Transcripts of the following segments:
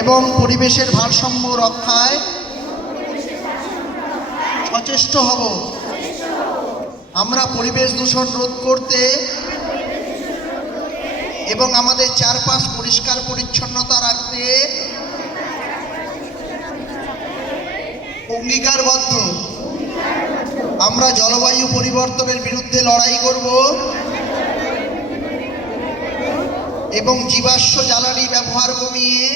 এবং পরিবেশের ভারসাম্য রক্ষায় সচেষ্ট হব। আমরা পরিবেশ দূষণ রোধ করতে এবং আমাদের চারপাশ পরিষ্কার পরিচ্ছন্নতা রাখতে অঙ্গীকারবদ্ধ। আমরা জলবায়ু পরিবর্তনের বিরুদ্ধে লড়াই করব এবং জীবাশ্ম জ্বালানি ব্যবহার কমিয়ে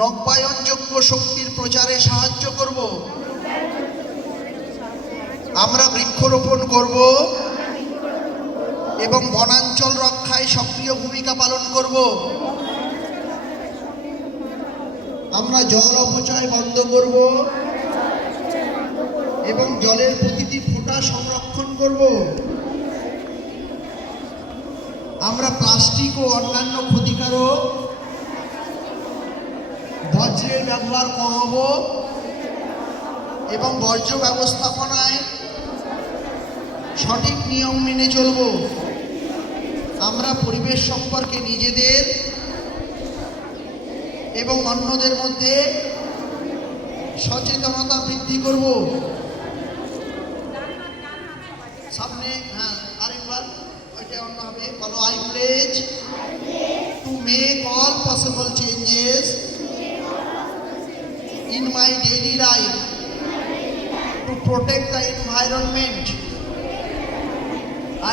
নবায়নযোগ্য শক্তির প্রচারে সাহায্য করব। আমরা বৃক্ষরোপণ করব এবং বনাঞ্চল রক্ষায় সক্রিয় ভূমিকা পালন করব। আমরা জল অপচয় বন্ধ করব এবং জলের প্রতিটি ফোঁটা সংরক্ষণ করব। আমরা প্লাস্টিক ও অন্যান্য ক্ষতিকারক বর্জ্যের ব্যবহার কমাবো এবং বর্জ্য ব্যবস্থাপনায় সঠিক নিয়ম মেনে চলব। আমরা পরিবেশ সম্পর্কে নিজেদের এবং অন্যদের মধ্যে সচেতনতা বৃদ্ধি করব। সামনে আরেকবার ওইটা অন্য হবে, বলো I pledge to make all possible changes in my daily life to protect the environment.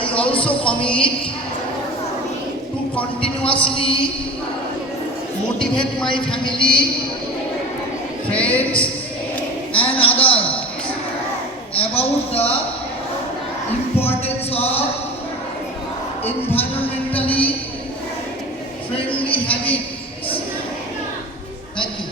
I also commit to continuously motivate my family, friends and others about the importance of environmentally friendly habits. Thank you.